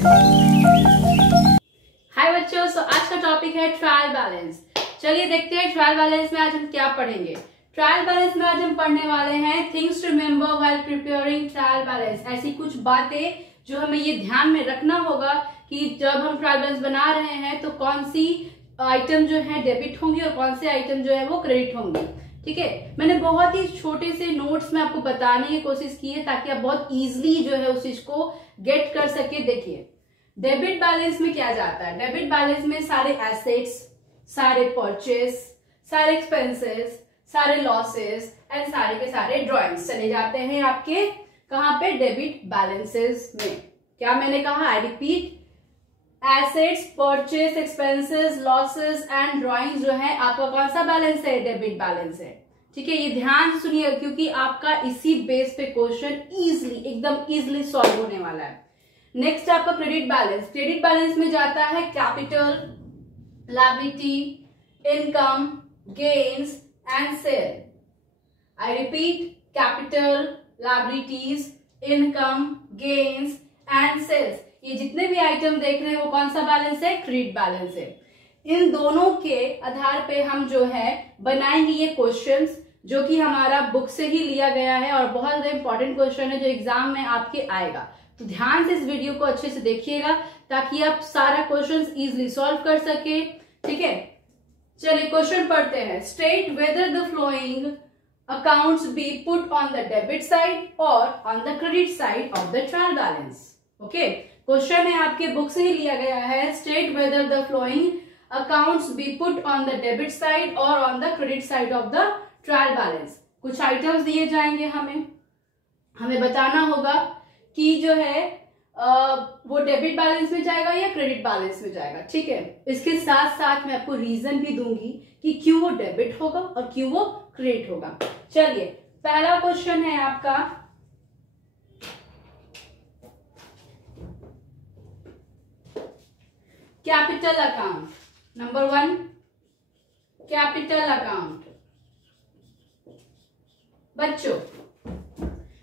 हाय बच्चों, आज का टॉपिक है ट्रायल बैलेंस। चलिए देखते हैं ट्रायल बैलेंस में आज हम क्या पढ़ेंगे। ट्रायल बैलेंस में आज हम पढ़ने वाले हैं things to remember while preparing trial balance. ऐसी कुछ बातें जो हमें ये ध्यान में रखना होगा कि जब हम ट्रायल बैलेंस बना रहे हैं तो कौन सी आइटम जो है डेबिट होंगी और कौन से आइटम जो है वो क्रेडिट होंगी। ठीक है, मैंने बहुत ही छोटे से नोट्स में आपको बताने की कोशिश की है ताकि आप बहुत इजीली जो है उस चीज को गेट कर सके। देखिए, डेबिट बैलेंस में क्या जाता है। डेबिट बैलेंस में सारे एसेट्स, सारे परचेस, सारे एक्सपेंसेस, सारे लॉसेस एंड सारे के सारे ड्रॉइंग्स चले जाते हैं आपके कहां पे, डेबिट बैलेंसेस में। क्या मैंने कहा, I repeat, assets, purchase, expenses, losses and drawings जो है आपका कौन सा बैलेंस है, डेबिट बैलेंस है। ठीक है, ये ध्यान से सुनिए क्योंकि आपका इसी बेस पे क्वेश्चन एकदम इजीली सॉल्व होने वाला है। नेक्स्ट आपका क्रेडिट बैलेंस। क्रेडिट बैलेंस में जाता है capital, liability, income, gains and sale. I repeat, capital, liabilities, income, gains and sales. ये जितने भी आइटम देख रहे हैं वो कौन सा बैलेंस है, क्रेडिट बैलेंस है। इन दोनों के आधार पे हम जो है बनाएंगे ये क्वेश्चंस जो कि हमारा बुक से ही लिया गया है और बहुत ज्यादा इंपॉर्टेंट क्वेश्चन है जो एग्जाम में आपके आएगा। तो ध्यान से इस वीडियो को अच्छे से देखिएगा ताकि आप सारा क्वेश्चंस इजीली सॉल्व कर सके। ठीक है, चलिए क्वेश्चन पढ़ते हैं। State whether the following accounts be put on the debit side और on the credit side of the trial balance. Okay, question है आपके बुक से ही लिया गया है। State whether the following accounts be put on the debit side और on the credit side of the trial balance. कुछ आइटम्स दिए जाएंगे, हमें बताना होगा कि जो है वो डेबिट बैलेंस में जाएगा या क्रेडिट बैलेंस में जाएगा। ठीक है, इसके साथ साथ मैं आपको रीजन भी दूंगी कि क्यों वो डेबिट होगा और क्यों वो क्रेडिट होगा। चलिए, पहला क्वेश्चन है आपका, capital account. Number 1, capital account. बच्चों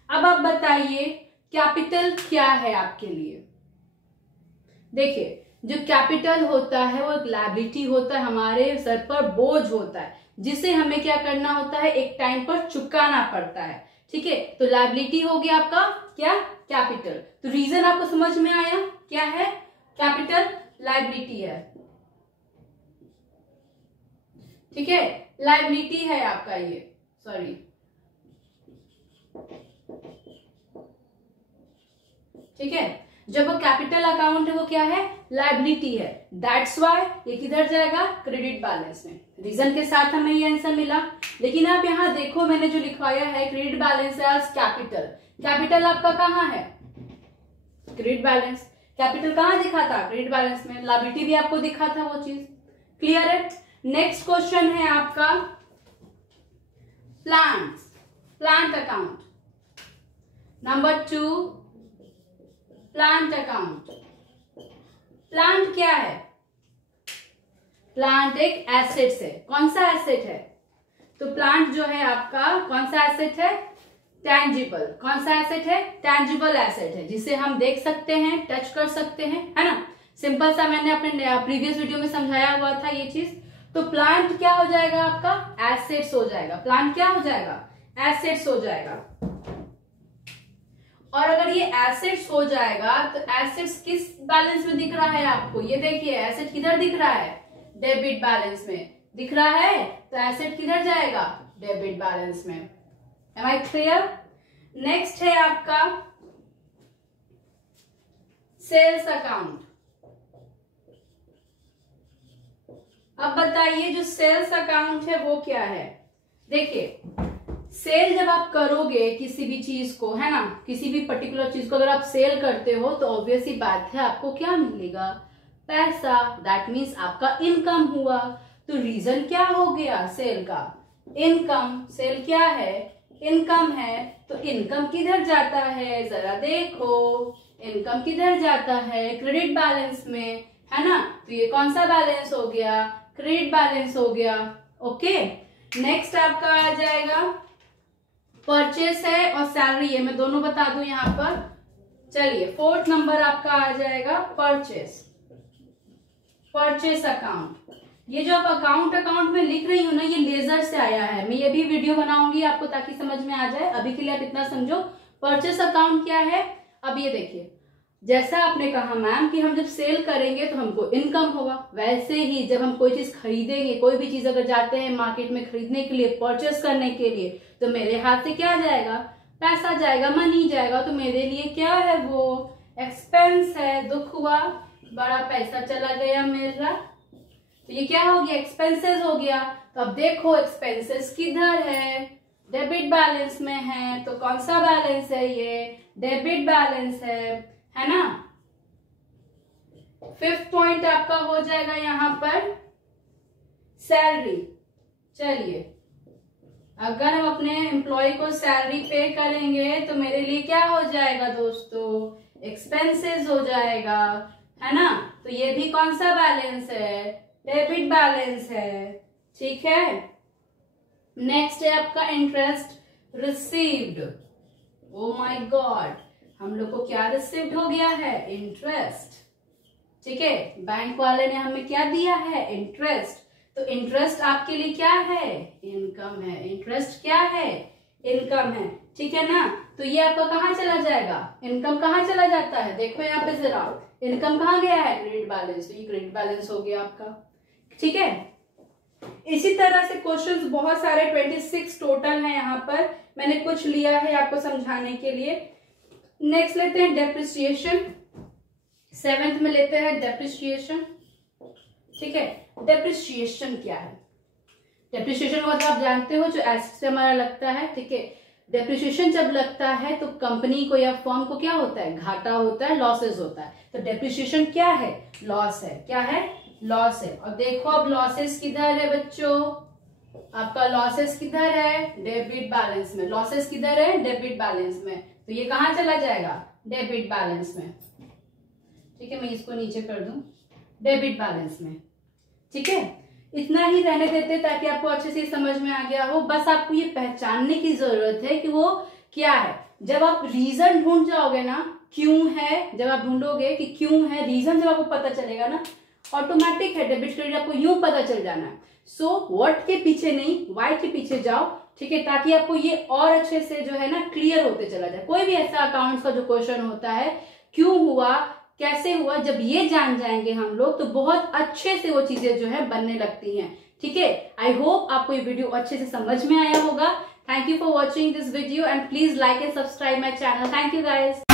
अब आप बताइए कैपिटल क्या है आपके लिए। देखिए, जो कैपिटल होता है वो एक लायबिलिटी होता है, हमारे सर पर बोझ होता है जिसे हमें क्या करना होता है, एक टाइम पर चुकाना पड़ता है। ठीक है, तो लायबिलिटी हो गया आपका क्या, कैपिटल। तो रीजन आपको समझ में आया, क्या है, कैपिटल लायबिलिटी है। ठीक है, लायबिलिटी है आपका ये, सॉरी, ठीक है। जब वो कैपिटल अकाउंट है वो क्या है, लायबिलिटी है। दैट्स वाई ये किधर जाएगा, क्रेडिट बैलेंस में। रीजन के साथ हमें ये आंसर मिला। लेकिन आप यहां देखो, मैंने जो लिखवाया है credit balance as capital. Capital आपका कहां है, क्रेडिट बैलेंस। कैपिटल कहां दिखा था, क्रेडिट बैलेंस में। लायबिलिटी भी आपको दिखा था वो चीज, क्लियर है। नेक्स्ट क्वेश्चन है आपका plant account. Number 2, plant account. Plant क्या है, प्लांट एक एसेट है। कौन सा एसेट है, तो प्लांट जो है आपका कौन सा एसेट है, टैंजिबल। कौन सा एसेट है, टैंजिबल एसेट है जिसे हम देख सकते हैं, टच कर सकते हैं, है ना। सिंपल सा मैंने अपने प्रीवियस वीडियो में समझाया हुआ था ये चीज। तो प्लांट क्या हो जाएगा आपका, एसेट्स हो जाएगा। प्लांट क्या हो जाएगा, एसेट्स हो जाएगा। और अगर ये एसेट्स हो जाएगा तो एसेट्स किस बैलेंस में दिख रहा है आपको, ये देखिए एसेट किधर दिख रहा है, डेबिट बैलेंस में दिख रहा है। तो एसेट किधर जाएगा, डेबिट बैलेंस में। Am I clear. नेक्स्ट है आपका सेल्स अकाउंट। अब बताइए जो सेल्स अकाउंट है वो क्या है। देखिए, सेल जब आप करोगे किसी भी चीज को, है ना, किसी भी पर्टिकुलर चीज को अगर आप सेल करते हो तो ऑब्वियस ही बात है आपको क्या मिलेगा, पैसा। दैट मीन्स आपका इनकम हुआ। तो रीजन क्या हो गया सेल का, इनकम। सेल क्या है, इनकम है। तो इनकम किधर जाता है, जरा देखो, इनकम किधर जाता है, क्रेडिट बैलेंस में, है ना। तो ये कौन सा बैलेंस हो गया, क्रेडिट बैलेंस हो गया। ओके, नेक्स्ट आपका आ जाएगा परचेस है और सैलरी है। मैं दोनों बता दूं यहाँ पर, चलिए 4th नंबर आपका आ जाएगा परचेस अकाउंट। ये जो आप अकाउंट में लिख रही हूँ ना, ये लेजर से आया है। मैं ये भी वीडियो बनाऊंगी आपको ताकि समझ में आ जाए। अभी के लिए आप इतना समझो परचेस अकाउंट क्या है। अब ये देखिए, जैसा आपने कहा मैम कि हम जब सेल करेंगे तो हमको इनकम होगा, वैसे ही जब हम कोई चीज खरीदेंगे, कोई भी चीज अगर जाते हैं मार्केट में खरीदने के लिए, परचेस करने के लिए, तो मेरे हाथ से क्या जाएगा? पैसा जाएगा, मनी जाएगा। तो मेरे लिए क्या है? वो एक्सपेंस है। दुख हुआ, बड़ा पैसा चला गया मेरा, तो ये क्या हो गया? एक्सपेंसेस हो गया। तो अब देखो एक्सपेंसेस किधर है? डेबिट बैलेंस में है। तो कौन सा बैलेंस है? ये डेबिट बैलेंस है ना। 5th पॉइंट आपका हो जाएगा यहाँ पर सैलरी। चलिए, अगर हम अपने एम्प्लॉय को सैलरी पे करेंगे तो मेरे लिए क्या हो जाएगा दोस्तों? एक्सपेंसेस हो जाएगा, है ना। तो ये भी कौन सा बैलेंस है? डेबिट बैलेंस है। ठीक है। नेक्स्ट है आपका interest received. Oh my God, हम लोग को क्या रिसीव्ड हो गया है? इंटरेस्ट। ठीक है, बैंक वाले ने हमें क्या दिया है? इंटरेस्ट। तो इंटरेस्ट आपके लिए क्या है? इनकम है। इंटरेस्ट क्या है? इनकम है। ठीक है ना। तो ये आपका कहाँ चला जाएगा? इनकम कहाँ चला जाता है? देखो यहाँ पे जरा, इनकम कहाँ गया है? Credit balance. तो ये क्रेडिट बैलेंस हो गया आपका। ठीक है। इसी तरह से क्वेश्चंस बहुत सारे 26 टोटल हैं यहाँ पर, मैंने कुछ लिया है आपको समझाने के लिए। नेक्स्ट लेते हैं डेप्रिसिएशन। 7th में लेते हैं डेप्रिसिएशन। ठीक है, डेप्रिसिएशन क्या है? डेप्रिसिएशन का मतलब आप जानते हो, जो एसेट से हमारा लगता है। ठीक है, डेप्रिसिएशन जब लगता है तो कंपनी को या फर्म को क्या होता है? घाटा होता है, लॉसेस होता है। तो डेप्रिसिएशन क्या है? लॉस है। क्या है? लॉस है। और देखो अब लॉसेस किधर है बच्चों? आपका लॉसेस किधर है? डेबिट बैलेंस में। लॉसेस किधर है? डेबिट बैलेंस में। तो ये कहाँ चला जाएगा? डेबिट बैलेंस में। ठीक है, मैं इसको नीचे कर दूं, डेबिट बैलेंस में। ठीक है, इतना ही रहने देते ताकि आपको अच्छे से समझ में आ गया हो। बस आपको ये पहचानने की जरूरत है कि वो क्या है। जब आप रीजन ढूंढ जाओगे ना, क्यों है, जब आप ढूंढोगे कि क्यों है, रीजन जब आपको पता चलेगा ना, ऑटोमेटिक है डेबिट क्रेडिट आपको यूं पता चल जाना है। सो व्हाट के पीछे नहीं, वाई के पीछे जाओ। ठीक है, ताकि आपको ये और अच्छे से जो है ना क्लियर होते चला जाए। कोई भी ऐसा अकाउंट्स का जो क्वेश्चन होता है, क्यों हुआ, कैसे हुआ, जब ये जान जाएंगे हम लोग तो बहुत अच्छे से वो चीजें जो है बनने लगती हैं। ठीक है, आई होप आपको ये वीडियो अच्छे से समझ में आया होगा। Thank you for watching this video and please like and subscribe my channel. Thank you guys.